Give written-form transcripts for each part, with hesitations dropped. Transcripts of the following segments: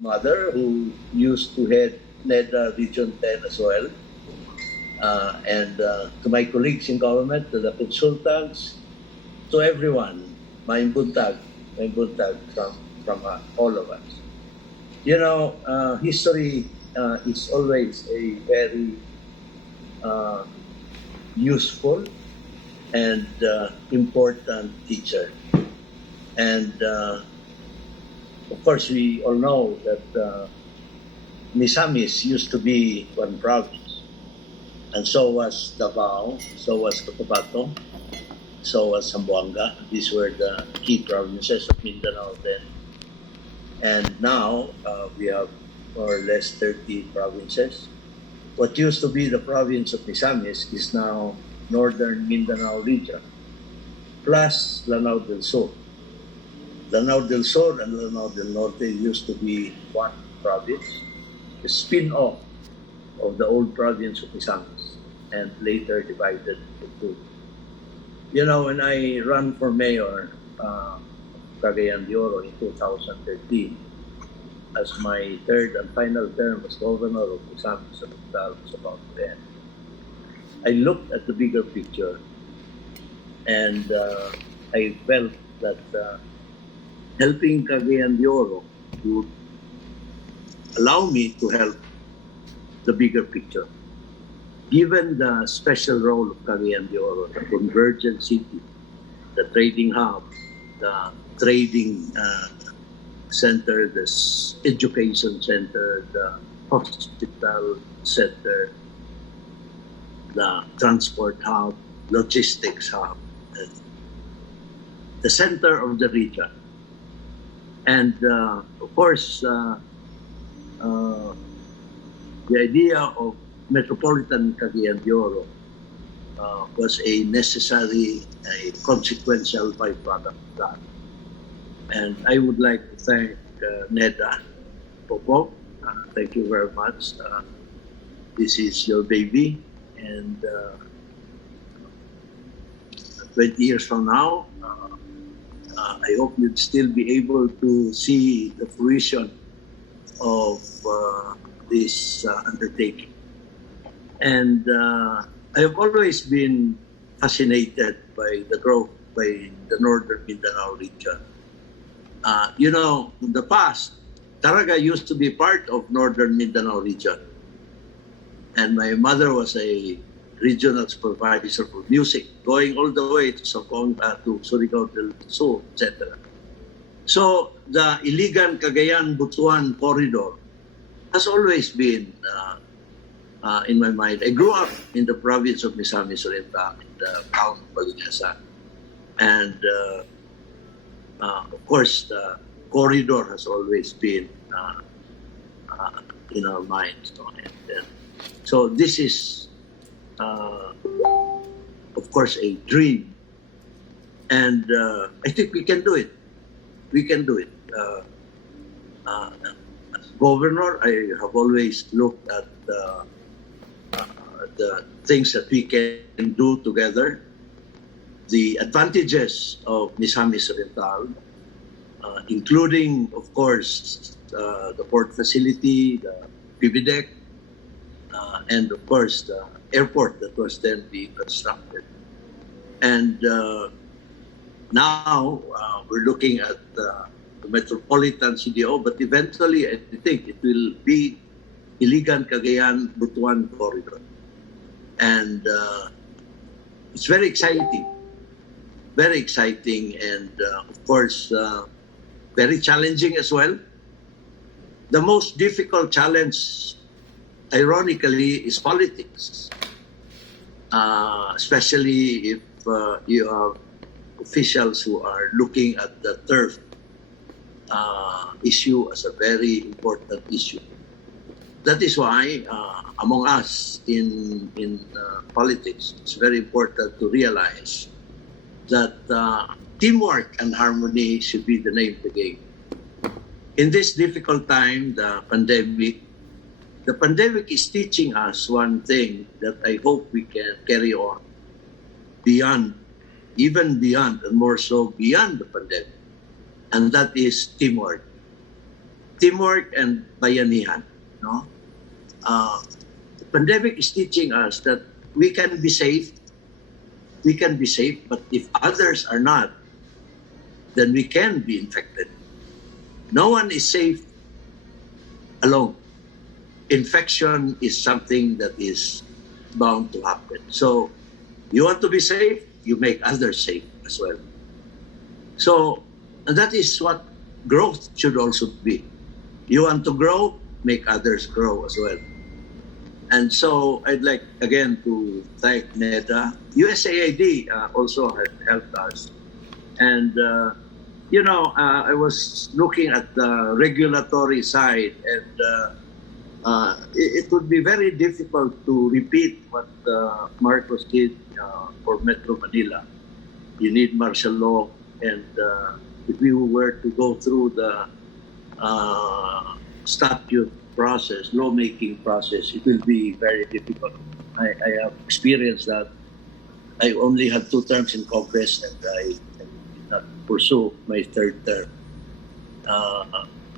mother, who used to head NEDA Region 10 as well, and to my colleagues in government, to the consultants, to everyone, my buntag from all of us. You know, history is always a very uh, useful and important teacher. And of course, we all know that Misamis used to be one province, and so was Davao, so was Cotabato, so was Zamboanga. These were the key provinces of Mindanao then. And now we have more or less 30 provinces. What used to be the province of Misamis is now Northern Mindanao region, plus Lanao del Sur. Lanao del Sur and Lanao del Norte used to be one province, a spin-off of the old province of Misamis, and later divided into two. You know, when I ran for mayor Cagayan de Oro in 2013, as my third and final term as governor of Misamis was about to end, I looked at the bigger picture, and I felt that helping Cagayan de Oro would allow me to help the bigger picture. Given the special role of Cagayan de Oro, the convergent city, the trading hub, the trading center, the education center, the hospital center, the transport hub, logistics hub, and the center of the region. And of course, the idea of metropolitan Cagayan de Oro was a necessary, a consequential byproduct of that. And I would like to thank NEDA Popo. Thank you very much. This is your baby, and 20 years from now, I hope you'd still be able to see the fruition of this undertaking. And I have always been fascinated by the growth by the Northern Mindanao region. You know, in the past, Taraga used to be part of Northern Mindanao region. And my mother was a regional supervisor for music, going all the way to to Surigao del Sur, etc. So the Iligan-Cagayan-Butuan corridor has always been in my mind. I grew up in the province of Misamis Oriental, in the town of Balingasa. And of course, the corridor has always been in our minds. So this is, of course, a dream. And I think we can do it. We can do it. As governor, I have always looked at the things that we can do together, the advantages of Misamis Oriental, including, of course, the port facility, the PBDEC, and of course the airport that was then being constructed. And now we're looking at the metropolitan CDO, but eventually I think it will be Iligan-Cagayan-Butuan corridor. And it's very exciting, and of course very challenging as well. The most difficult challenge, ironically, is politics, especially if you have officials who are looking at the turf issue as a very important issue. That is why, among us in politics, it's very important to realize that teamwork and harmony should be the name of the game. In this difficult time, the pandemic is teaching us one thing that I hope we can carry on beyond, even beyond, and more so beyond the pandemic, and that is teamwork. teamwork and bayanihan. No, the pandemic is teaching us that we can be safe. We can be safe, but if others are not, then we can be infected. No one is safe alone. Infection is something that is bound to happen. So you want to be safe, you make others safe as well. So and that is what growth should also be. You want to grow, make others grow as well. And so I'd like again to thank NEDA. USAID also has helped us. And I was looking at the regulatory side, and it would be very difficult to repeat what Marcos did for Metro Manila. You need martial law, and if we were to go through the statute process, lawmaking process, it will be very difficult. I have experienced that. I only had 2 terms in Congress, and I did not pursue my 3rd term.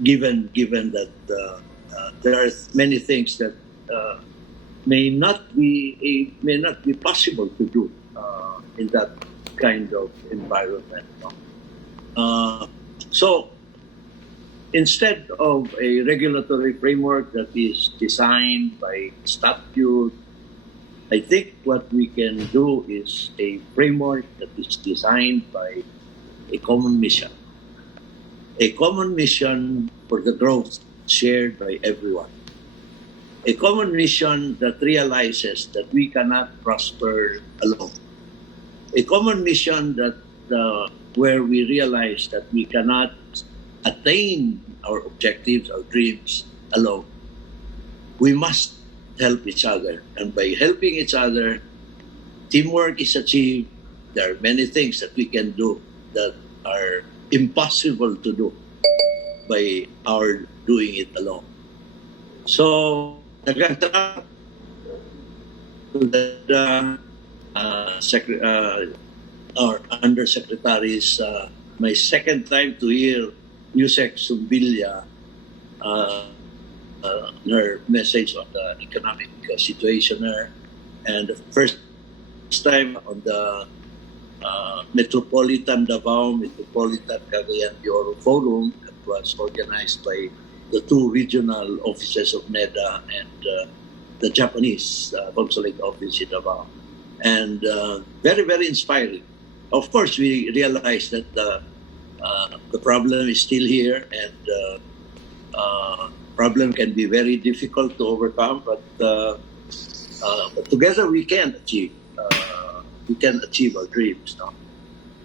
Given that there are many things that may not be possible to do in that kind of environment. No? So instead of a regulatory framework that is designed by statute, I think what we can do is a framework that is designed by a common mission. A common mission for the growth shared by everyone. A common mission that realizes that we cannot prosper alone. A common mission that where we realize that we cannot attain our objectives, our dreams alone. We must help each other. And by helping each other, teamwork is achieved. There are many things that we can do that are impossible to do by our doing it alone. So, nagkakaroon our undersecretaries, my second time to hear Yusek Sumbilya, her message on the economic situation there, and the first time on the Metropolitan Davao, Metropolitan Cagayan de Oro Forum that was organized by the 2 regional offices of NEDA and the Japanese consulate office in Davao. And very, very inspiring. Of course, we realize that the problem is still here, and problem can be very difficult to overcome, but together we can achieve our dreams. No?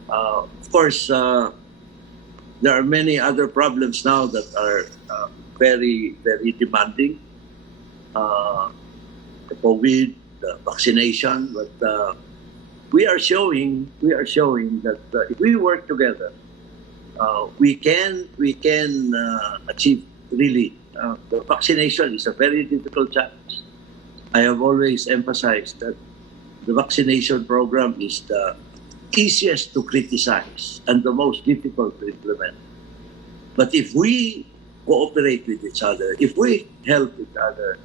Of course, there are many other problems now that are very, very demanding. The COVID, the vaccination, but we are showing that if we work together, we can achieve really. The vaccination is a very difficult challenge. I have always emphasized that the vaccination program is the easiest to criticize and the most difficult to implement. But if we cooperate with each other, if we help each other,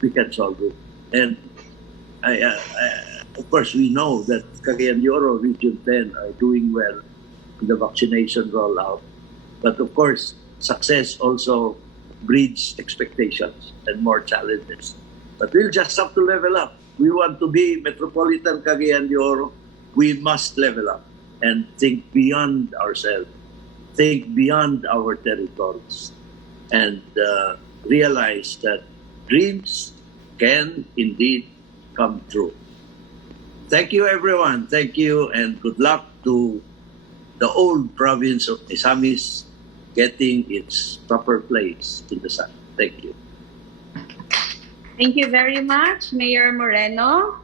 we can solve it. And of course, we know that Cagayan de Oro Region 10 are doing well in the vaccination rollout. But of course, success also breeds expectations and more challenges. But we'll just have to level up. We want to be Metropolitan Cagayan de Oro. We must level up and think beyond ourselves, think beyond our territories, and realize that dreams can indeed come true. Thank you, everyone. Thank you, and good luck to the old province of Misamis getting its proper place in the sun. Thank you. Thank you very much, Mayor Moreno.